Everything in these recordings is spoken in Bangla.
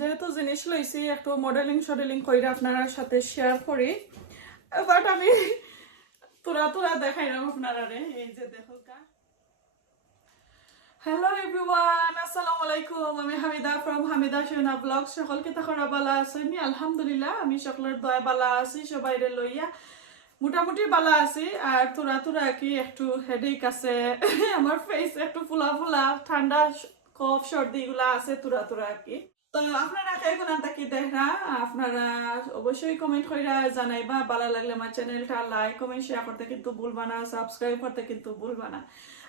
যেহেতু জিনিস লইছি একটু মডেলিং কইরা আপনার সাথে শেয়ার করি বাট আমি তোরা দেখাইলাম আপনারা এই যে দেখো কা হ্যালো এভরিওয়ান আসসালামু আলাইকুম আমি হামিদা ফ্রম হামিদা শোনা ব্লগ সকলকে তখনরা বালা আছেন আলহামদুলিল্লাহ আমি সকলের দয়া বালা আছি সবাইরে লইয়া মোটামুটি বালা আছি আর তোরা কি একটু হেডেক আছে আমার ফেস একটু ফুলা ঠান্ডা কফ সর্দি এগুলা আছে তোরা কি তো আপনারা এখন কি দেখা আপনারা অবশ্যই কমেন্ট করে জানাইবা ভালো লাগলে আমার চ্যানেলটা লাইক কমেন্ট শেয়ার করতে কিন্তু ভুলবা না সাবস্ক্রাইব করতে কিন্তু ভুলবা না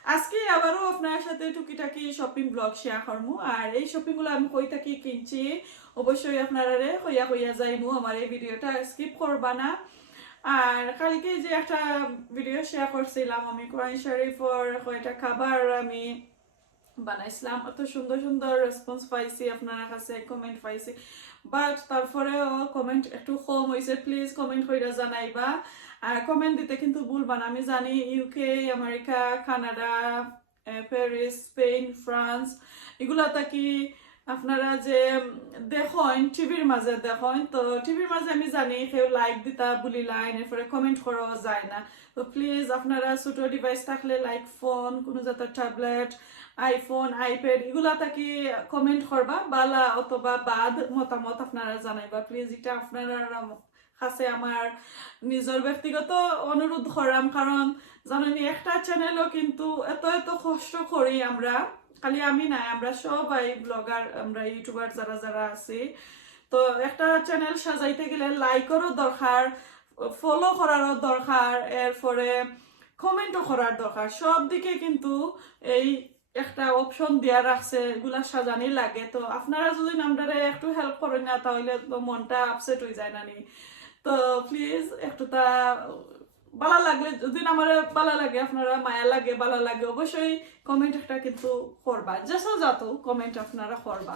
আজকে আবারও আপনার সাথে টুকিটাকি শপিং ব্লগ শেয়ার করবো আর এই শপিং গুলো আমি কই থাকি কিনছি অবশ্যই আপনারা হইয়া যাইমু আমার এই ভিডিওটা স্কিপ করবা না আর কালকে যে একটা ভিডিও শেয়ার করছিলাম আমি কোরআন শরীফের কয়টা খাবার আমি বানাইছিলাম এত সুন্দর রেসপন্স পাইছি আপনার কাছে কমেন্ট পাইছি বাট তারপরেও কমেন্ট একটু কম হয়েছে প্লিজ কমেন্ট করে জানাইবা আর কমেন্ট দিতে কিন্তু ভুলবা না আমি জানি UK America Canada Paris Spain France এগুলা থাকি আপনারা যে দেখেন টিভির মাঝে দেখেন তো টিভির মাঝে আমি জানি কেউ লাইক দিতা বলি লাইন এরপরে কমেন্ট করা যায় না তো প্লিজ আপনারা ছোট ডিভাইস থাকলে লাইক ফোন কোনো জাতের ট্যাবলেট আইফোন আইপ্যাড এগুলা থাকি কমেন্ট করবা বালা অথবা বাদ মতামত আপনারা জানাইবা প্লিজ এটা আপনারা কাছে আমার নিজের ব্যক্তিগত অনুরোধ করাম কারণ জানেন একটা চ্যানেলও কিন্তু এত কষ্ট করি আমরা খালি আমি নাই আমরা সবাই ব্লগার আমরা ইউটিউবার যারা আছি তো একটা চ্যানেল সাজাইতে গেলে লাইকেরও দরকার ফলো করারও দরকার এরপরে কমেন্টও করার দরকার সব দিকে কিন্তু এই একটা অপশন দেয়া রাখছে এগুলা সাজানি লাগে তো আপনারা যদি আমরা একটু হেল্প করেন না তাহলে মনটা আপসেট হয়ে যায় না নি তো প্লিজ একটু তা ভালো লাগলে যদি আমার ভালো লাগে আপনারা মায়া লাগে ভালো লাগে অবশ্যই কমেন্ট একটা কিন্তু করবা যত কমেন্ট আপনারা করবা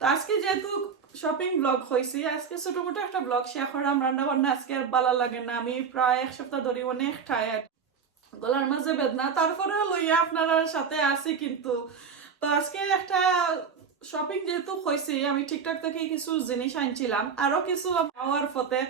তো আজকে যেহেতু শপিং ব্লগ হয়েছি আজকে ছোট মোটো একটা ব্লগ শেয়ার করলাম রান্না বান্না আজকে আর ভালো লাগে না আমি প্রায় এক সপ্তাহ ধরে অনেক টায়ার্ড গলার মাঝে বেদনা তারপরে লইয়া আপনারা সাথে আছি কিন্তু তো আজকে একটা শপিং যেহেতু হয়েছে আমি ঠিকঠাক থেকে কিছু জিনিস আনছিলাম আরো কিছু পাওয়ার পথে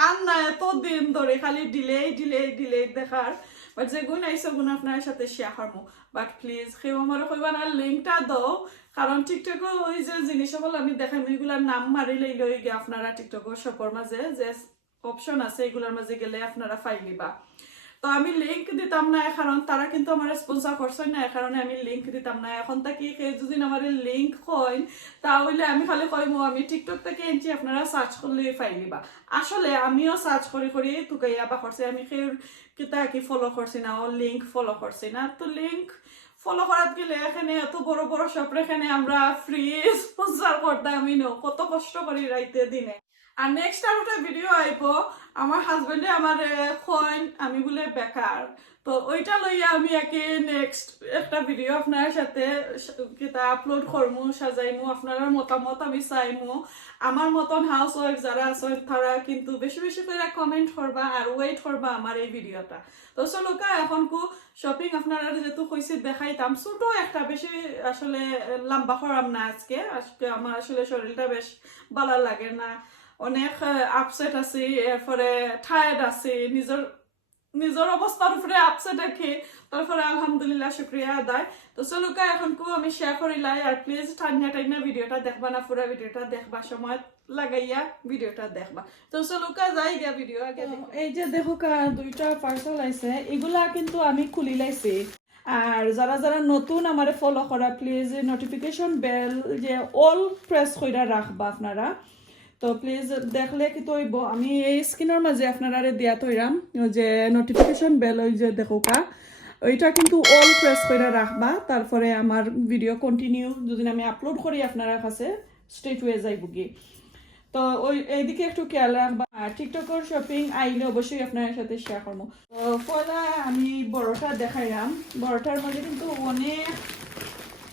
আর না এত দিন ধরে খালি ডিলে দেখার বাট যে গুণ আইসো গুণ আপনার সাথে শেয়ার করবো বাট প্লিজ কেউ আমার কইবা না লিঙ্কটা দাও কারণ টিকটকে ওই যে জিনিস সকল আমি দেখাই এগুলার নাম মারিলেই লই গে আপনারা টিকটকের শপের মাঝে যে অপশন আছে এগুলোর মাঝে গেলে আপনারা ফাইলিবা তো আমি লিঙ্ক দিতাম না কারণ তারা কিন্তু আমার স্পন্সর করছেন না কারণে আমি লিঙ্ক দিতাম না এখন থেকে যদি আমার লিঙ্ক হয় তাহলে আমি খালি কইমু আমি টিকটক থেকে এনছি আপনারা সার্চ করলে ফাইলিবা আসলে আমিও সার্চ করি তুকাইয়া বা করছি আমি কেউ কিতা কি ফলো করছি না ও লিঙ্ক ফলো করছি না তো লিঙ্ক ফলো করার গেলে এখানে এত বড় শপ এখানে আমরা ফ্রি স্পন্সর করতে আমি কত কষ্ট করি রাইতে দিনে আর নেক্সট আর একটা ভিডিও আইব আমার হাজবেন্ডে আমার কইন আমি বলে বেকার তো ওইটা লইয়া আমি একে নেক্সট একটা ভিডিও আপনার সাথে কিতা আপলোড করমু সাজাইমু আপনার মতামত আমি চাইমু আমার মতন হাউস ওয়াইফ যারা আছে তারা কিন্তু বেশি করে কমেন্ট করবা আর ওয়েট করবা আমার এই ভিডিওটা তো চলো এখন শপিং আপনারা যেহেতু কইছি দেখাইতাম ছোট একটা বেশি আসলে লম্বা করাম না আজকে আমার আসলে শরীরটা বেশ ভালো লাগে না অনেক আপসেট আছি এরপরে টায়ার্ড আছি নিজের অবস্থার উপরে আপসেট রাখি তারপরে আলহামদুলিল্লাহ শুক্রিয়া আদায় তো চলুকা এখন আমি শেয়ার করিলাই আর প্লিজ টাইনা ভিডিওটা দেখবা না পুরো ভিডিওটা দেখবা সময় লাগাইয়া ভিডিওটা দেখবা তো চলুকা যাই গিয়া ভিডিও আগে এই যে দেখো দুইটা পার্সেল আইছে এগুলা কিন্তু আমি খুলি লাইছি আর যারা নতুন আমারে ফলো করা প্লিজ নোটিফিকেশন বেল যে অল প্রেস কইরা রাখবা আপনারা তো প্লিজ দেখলে কি তৈব আমি এই স্ক্রিনের মাঝে আপনারা দিয়া তৈরাম যে নোটিফিকেশন বেল ওই যে দেখো ওইটা কিন্তু অল প্রেস করে রাখবা তারপরে আমার ভিডিও কন্টিনিউ যদি আমি আপলোড করি আপনারা কাছে স্ট্রেট হয়ে যাইব কি তো ওই এইদিকে একটু খেয়াল রাখবা আর টিকটকের শপিং আইলে অবশ্যই আপনার সাথে শেয়ার করবো তো পয়লা আমি বড়টা দেখাইলাম বড়টার মধ্যে কিন্তু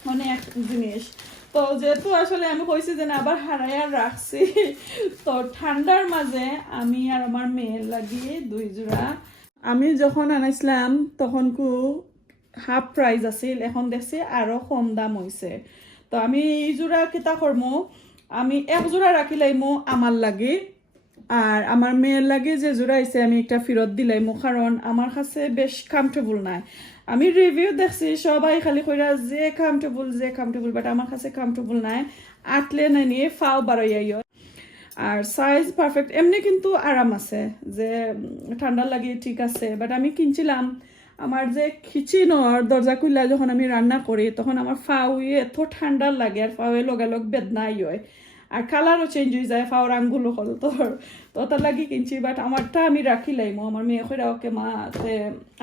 অনেক জিনিস তো যেহেতু আসলে আমি কইছি যে না আবার হারাইয়া রাখছি তো ঠান্ডার মাঝে আমি আর আমার মেয়ের লাগিয়ে 2 জোড়া আমি যখন আনাইছিলাম তখন হাফ প্রাইস আছিল এখন দেখছি আরো কম দাম হয়েছে তো আমি এই জোড়া কিতা করবো আমি এক জোড়া রাখি লাইমু আমার লাগে আর আমার মেয়ের লাগে যে জোড়া আইছে আমি একটা ফেরত দিলাইমু কারণ আমার কাছে বেশ কমফর্টেবল নাই আমি রিভিউ দেখছি সবাই খালি কইরা যে কমফর্টেবল বাট আমার কাছে কমফর্টেবল নাই আটলে না নিয়ে ফাও বাড়াইয়া আর সাইজ পারফেক্ট এমনি কিন্তু আরাম আছে যে ঠান্ডা লাগে ঠিক আছে বাট আমি কিনছিলাম আমার যে কিচেনের দরজা খুললা যখন আমি রান্না করি তখন আমার ফাউয়ে এত ঠান্ডা লাগে আর ফাউয়ে লগালগ বেদনাই হয় আর কালারও চেঞ্জ হয়ে যায় ফাওয়ার আঙ্গুলো হল তো তার লাগি কিনছি বাট আমারটা আমি রাখি লাইমো আমার মেয়ে কইরা ওকে মা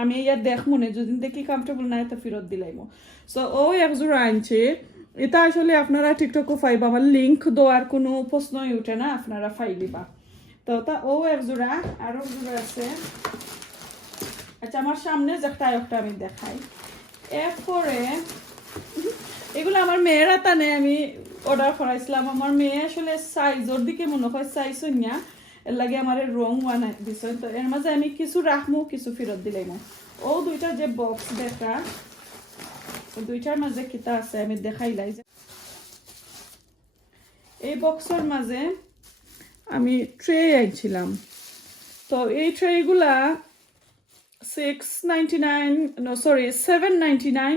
আমি ইয়ার দেখ মনে যদি দেখি কমফর্টেবল নাই তো ফেরত দিলাইমো সো ও এক জোড়া আনছে এটা আসলে আপনারা টিকটকও পাইবা আমার লিঙ্ক দেওয়ার কোনো প্রশ্নই উঠে না আপনারা পাইলিবা তো তা ও এক জোড়া আরও জোড়া আছে আচ্ছা আমার সামনে একটা আমি দেখাই এরপরে এগুলো আমার মেয়েরা টানে আমি অর্ডার করাইছিলাম আমার মেয়ে আসলে সাইজের দিকে মনে হয় সাইজ না এর লাগে আমার রং বানাই দিছে তো এর মাঝে আমি কিছু রাখমু কিছু ফেরত দিলাম ও দুইটা যে বক্স দেখা দুইটার মাঝে কিতা আছে আমি দেখাইলাই যে এই বক্সের মাঝে আমি ট্রে আইছিলাম তো এই ট্রেগুলা 799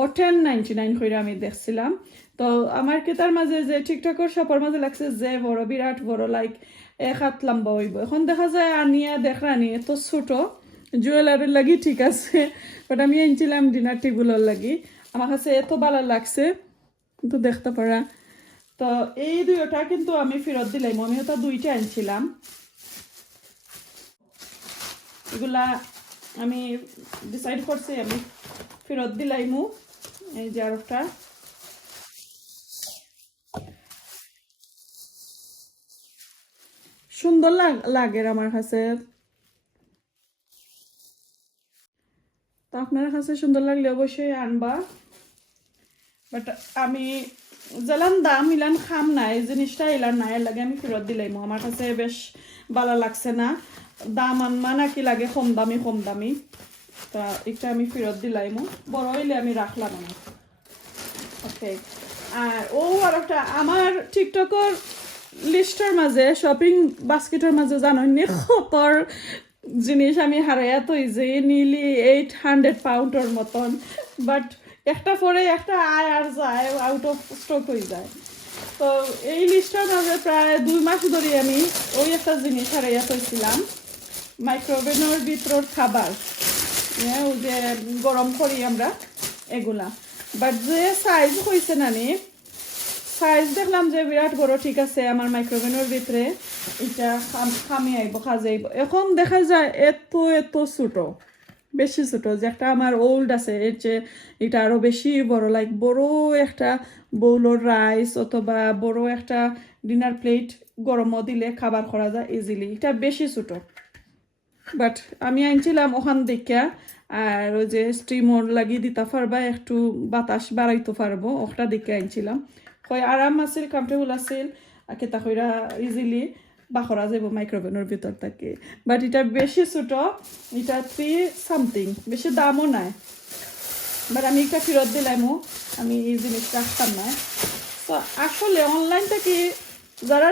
ও 1099 করে আমি দেখছিলাম তো আমার কেতার মাঝে যে টিকটকের শপের মাঝে লাগছে যে বড় বিরাট বড় লাইক এক হাত লম্বা হইব এখন দেখা যায় আনিয়া দেখানি এত ছোট জুয়েলারির লাগি ঠিক আছে বাট আমি আনছিলাম ডিনার টেবিলের লাগি আমার কাছে এত ভালো লাগছে কিন্তু দেখতে পারা তো এই দুইটা কিন্তু আমি ফেরত দিলাম আমি ওটা দুইটা আনছিলাম এগুলা আমি ডিসাইড করছি আমি ফেরত দিলাইমু এই যে আরেকটা সুন্দর লাগে আমার কাছে তো আপনার কাছে সুন্দর লাগলে অবশ্যই আনবা বাট আমি যেলান দাম ইলান খাম নাই জিনিসটা ইলান নাই এর লাগে আমি ফেরত দিলাইমু আমার কাছে বেশ ভালো লাগছে না দাম আনমা নাকি লাগে কম দামি তা একটা আমি ফেরত দিলাইমু বড় হইলে আমি রাখলাম না ওকে আর ও আর একটা আমার টিকটকের লিস্টের মাঝে শপিং বাস্কেটের মাঝে জানি কতর জিনিস আমি হারাইয়া তৈ যে নিলি 800 পাউন্ডের মতন বাট একটা পরে একটা আয় আর যায় আউট অফ স্টক হয়ে যায় তো এই লিস্টের মাঝে প্রায় 2 মাস ধরে আমি ওই একটা জিনিস হারাইয়া তৈছিলাম মাইক্রোওয়েভের ভিতর খাবার ওই যে গরম করি আমরা এগুলা বাট যে সাইজ হয়েছে নানি সাইজ দেখলাম যে বিরাট বড় ঠিক আছে আমার মাইক্রোওয়েভের ভিতরে এটা খামি আইব খাজাইব এখন দেখা যায় এত ছোট বেশি ছোট যে একটা আমার ওল্ড আছে এর চেয়ে এটা আরও বেশি বড় লাইক বড় একটা বউলর রাইস অথবা বড় একটা ডিনার প্লেট গরমও দিলে খাবার করা যায় ইজিলি এটা বেশি ছোট বাট আমি আনছিলাম ওখান দেখা আর ওই যে স্টিমর লাগিয়ে দিতে পারবা একটু বাতাস বাড়াইতে পারবো ওটা দেখে আনছিলাম হয় আরাম আছিল কমফর্টেবল আছিল কেতা কইরা ইজিলি বাখরা যাব মাইক্রোওয়েভের ভিতর থেকে বাট এটা বেশি ছোট এটা 3 সামথিং বেশি দামও নাই বাট আমি একটা ফেরত দিলামও আমি এই জিনিসটা রাখতাম না তো আসলে অনলাইন থেকে যারা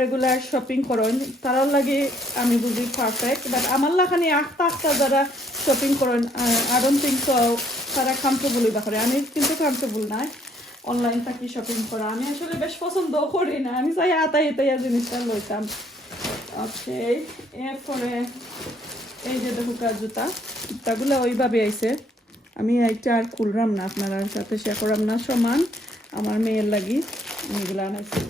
রেগুলার শপিং করেন তারার লাগে আমি বুঝি পারফেক্ট বাট আমার লাখানি আখটা যারা শপিং করেন আই ডোন্ট থিঙ্ক সো তারা কমফর্টেবলই বা করে আমি কিন্তু কমফর্টেবল নাই অনলাইন থেকে শপিং করা আমি আসলে বেশ পছন্দ করি না আমি চাই আতাইয়া জিনিসটা লইতাম ওকে এরপরে এই যে দেখো জুতাগুলো ওইভাবে আইছে আমি এইটা আর খুললাম না আপনার সাথে শেয়ার করলাম না সমান আমার মেয়ের লাগি এগুলো আনাইছি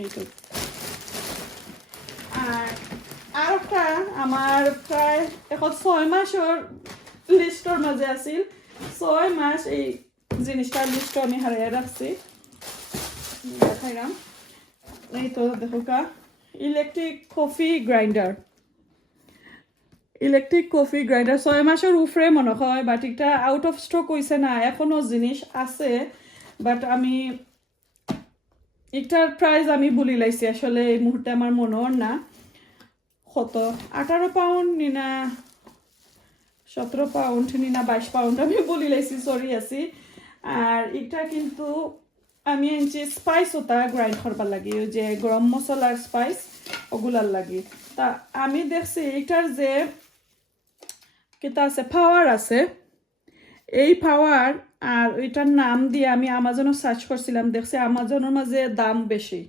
এইটুক আর একটা আমার প্রায় এখন 6 মাসের লিস্টের মাঝে আছিল 6 মাস এই জিনিসটার লিস্ট আমি হারিয়ে রাখছি দেখাইলাম এই তো দেখো ইলেকট্রিক কফি গ্রাইন্ডার 6 মাসের উপরে মনে হয় বাট এটা আউট অফ স্টক হয়েছে না এখনো জিনিস আছে বাট আমি এটার প্রাইস আমি বলি লাইছি আসলে এই মুহূর্তে আমার মনেও না কত 18 পাউন্ড নিনা 17 পাউন্ড নিনা 22 পাউন্ড আমি বলি লাইছি সরি আছি আর এটা কিন্তু আমি আনছি স্পাইস ওটা গ্রাইন্ড করবার লাগে ওই যে গরম মশলার স্পাইস ওগুলার লাগে তা আমি দেখছি এটার যে কেটা আছে পাওয়ার আছে এই পাওয়ার আর ওইটার নাম দিয়ে আমি আমাজনও সার্চ করছিলাম দেখছি আমাজনের মাঝে দাম বেশি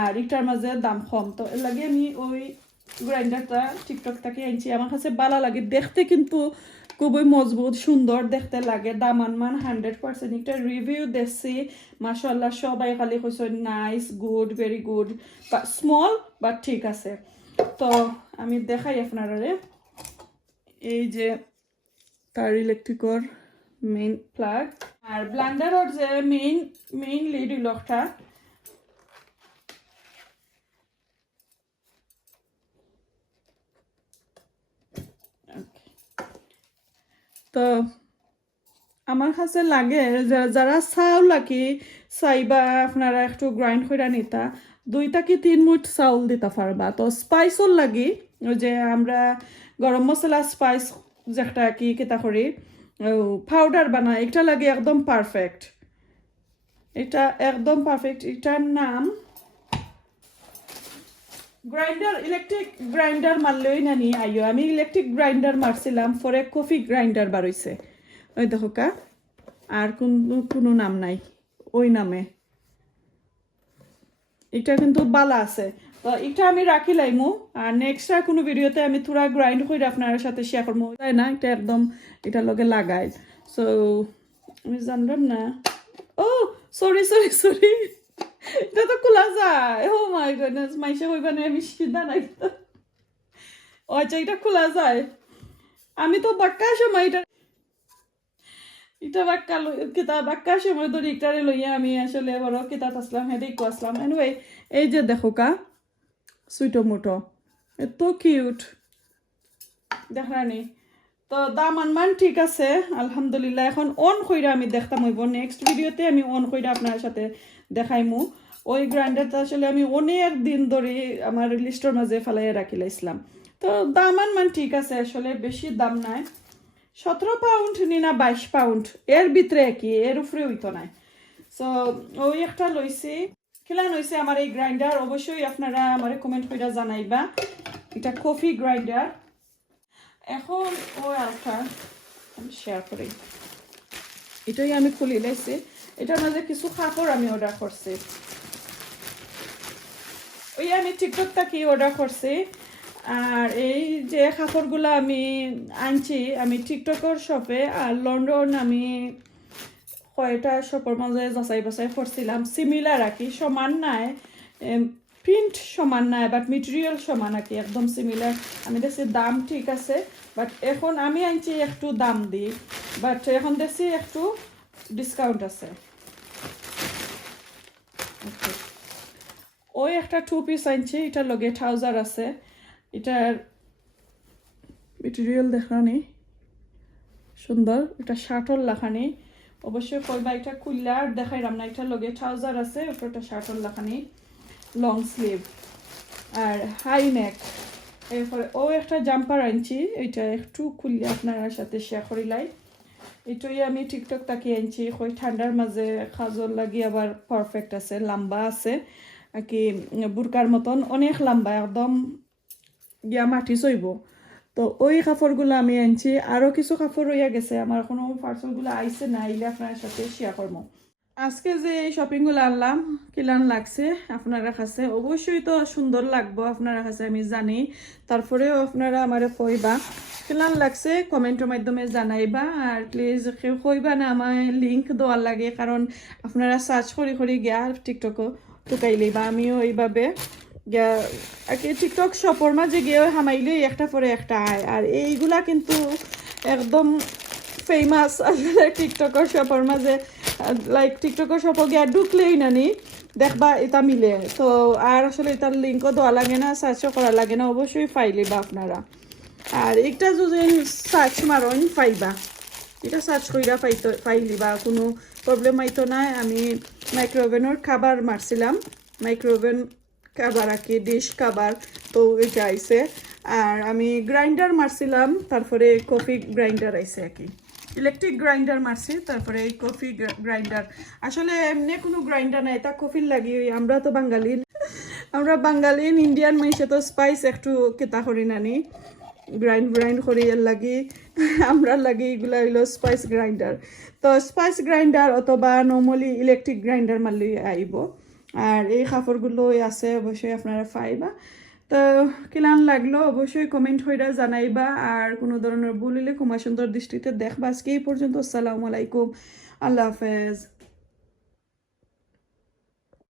আর এটার মাঝে দাম কম তো এর লাগে আমি ওই গ্রাইন্ডারটা টিকটক থেকে আনছি আমার কাছে ভালো লাগে দেখতে কিন্তু খুবই মজবুত সুন্দর দেখতে লাগে দাম আনমান 100% একটা রিভিউ দেখছি মাশাআল্লাহ সবাই খালি কইছে nice good very good but small but ঠিক আছে তো আমি দেখাই আপনারা এই যে তার ইলেকট্রিকর মেইন প্লাগ আর ব্লেন্ডারের যে মেইন লিড লকটা তো আমার কাছে লাগে যারা চাউল নাকি চাইবা আপনারা একটু গ্রাইন্ড করে নিতা 2 থেকে 3 মুঠ চাউল দিতে পারবা তো স্পাইসও লাগি ওই যে আমরা গরম মশলা স্পাইস যেটা কি কেতা করি পাউডার বানাই এটা লাগে একদম পারফেক্ট এটা একদম পারফেক্ট এটার নাম গ্রাইন্ডার ইলেকট্রিক গ্রাইন্ডার মারলেই না নি আইও আমি ইলেকট্রিক গ্রাইন্ডার মারছিলাম পরে কফি গ্রাইন্ডার বারইছে ওই দেখো কা আর কোনো নাম নাই ওই নামে এটা কিন্তু বালা আছে তো এটা আমি রাখি লাইমু আর নেক্সট আর কোনো ভিডিওতে আমি থোড়া গ্রাইন্ড করে আপনার সাথে শেয়ার করবো তাই না এটা একদম এটা লগে লাগাই সো আমি জানলাম না ও সরি সরি সরি এটা তো খোলা যায় ও মাই গডনেস মাইশা হইবানে আমি সিধা নাই ও আচ্ছা এটা খোলা যায় আমি তো বাক্কা সময় এটা বাক্কা সময় ধরে ইটারে লইয়া আমি আসলে বড় কিতাব আসলাম হেদিক আসলাম এনিওয়ে এই যে দেখো কা সুইটো মোটো এত কিউট দেখানি তো দাম আনমান ঠিক আছে আলহামদুলিল্লাহ এখন অন কইরা আমি দেখতাম হইব নেক্সট ভিডিওতে আমি অন কইরা আপনার সাথে দেখাইমু ওই গ্রাইন্ডারটা আসলে আমি অনেক দিন ধরে আমার লিস্টের মাঝে ফেলাইয়া রাখিলাইছিলাম তো দাম আনমান ঠিক আছে আসলে বেশি দাম নাই 17 পাউন্ড নি না 22 পাউন্ড এর ভিতরে কি এর উপরে হইতো নাই সো ওই একটা লইছি খেলান হইছে আমার এই গ্রাইন্ডার অবশ্যই আপনারা আমারে কমেন্ট কইরা জানাইবা এটা কফি গ্রাইন্ডার এখন ওই আলটা আমি শেয়ার করি এটাই আমি খুলি লাইছি এটার মাঝে কিছু কাপড় আমি অর্ডার করছি ওই আমি টিকটক থেকে অর্ডার করছি আর এই যে কাপড়গুলো আমি আনছি আমি টিকটকের শপে আর লন্ডন আমি কয়টা শপের মাঝে যাচাই বাছাই করছিলাম সিমিলার আর কি সমান নাই প্রিন্ট সমান নাই বাট মেটেরিয়াল সমান আর কি একদম সিমিলার আমি দেখছি দাম ঠিক আছে বাট এখন আমি আনছি একটু দাম দিই বাট এখন দেখছি একটু ডিসকাউন্ট আছে ওই একটা 2 পিস আনছি এটার লগে ট্রাউজার আছে এটার মেটেরিয়াল দেখানি সুন্দর এটা শার্টর লাখানি অবশ্যই কইবা এটা খুললা আর দেখাইলাম না এটার লগে ট্রাউজার আছে ওটা শার্টর লাখানি লং স্লিভ আর হাই নেক এরপরে ও একটা জাম্পার আনছি এটা একটু খুললে আপনার সাথে শেয়ার করিলাই এটাই আমি টিকটক তাকে আনছি কই ঠান্ডার মাঝে খাজর লাগি আবার পারফেক্ট আছে লম্বা আছে আর কি বুরকার মতন অনেক লম্বা একদম গিয়া মাটি চইব তো ওই কাপড়গুলো আমি আনছি আরও কিছু কাপড় রইয়া গেছে আমার কোনো পার্সেলগুলো আইসে না আইলে আপনার সাথে শেয়ার করবো আজকে যে এই শপিংগুলো আনলাম কিলান লাগছে আপনারা কাছে অবশ্যই তো সুন্দর লাগবো আপনারা কাছে আমি জানি তারপরেও আপনারা আমার কইবা কিলান লাগছে কমেন্টের মাধ্যমে জানাইবা আর প্লিজ কেউ কইবা না আমার লিঙ্ক দেওয়ার লাগে কারণ আপনারা সার্চ করি গিয়া টিকটকও টুকাইলেই বা আমিও এইভাবে আর কি টিকটক শপের মাঝে গিয়ে হামাইলে একটা পরে একটা আয় আর এইগুলা কিন্তু একদম ফেমাস আসলে টিকটকের শপের মাঝে লাইক টিকটকের শপ গিয়ে ঢুকলেই নানি দেখবা এটা মিলে তো আর আসলে এটার লিঙ্কও দেওয়া লাগে না সার্চও করা লাগে না অবশ্যই পাইলে বা আপনারা আর একটা যদি সার্চ মারন পাইবা এটা সার্চ কইরা পাইলি বা কোনো প্রবলেম আইতো না আমি মাইক্রোওভেনের খাবার মারছিলাম মাইক্রোওভেন খাবার আর কি ডিশ খাবার তো এটা আইসে আর আমি গ্রাইন্ডার মারছিলাম তারপরে কফি গ্রাইন্ডার আইসে আর কি ইলেকট্রিক গ্রাইন্ডার মারছি, তারপরে এই কফি গ্রাইন্ডার। আসলে এমনি কোনো গ্রাইন্ডার নাই, তা কফির লাগি। আমরা তো বাঙালি, আমরা বাঙালি ইন্ডিয়ান মানুষে তো স্পাইস একটু কেতা করি নানি, গ্রাইন্ড করি। এর লাগি আমরা লাগি এগুলা হইলো স্পাইস গ্রাইন্ডার। তো স্পাইস গ্রাইন্ডার অথবা নর্মালি ইলেকট্রিক গ্রাইন্ডার মারলে আইব। আর এই কাপড়গুলো আছে অবশ্যই আপনারা পাইবা। তো কিলান লাগলো অবশ্যই কমেন্ট হইরা জানাইবা। আর কোনো ধরনের ভুল হইলে ক্ষমা সুন্দর দৃষ্টিতে দেখবা। আজকে এই পর্যন্ত। আসসালামু আলাইকুম, আল্লাহ হাফেজ।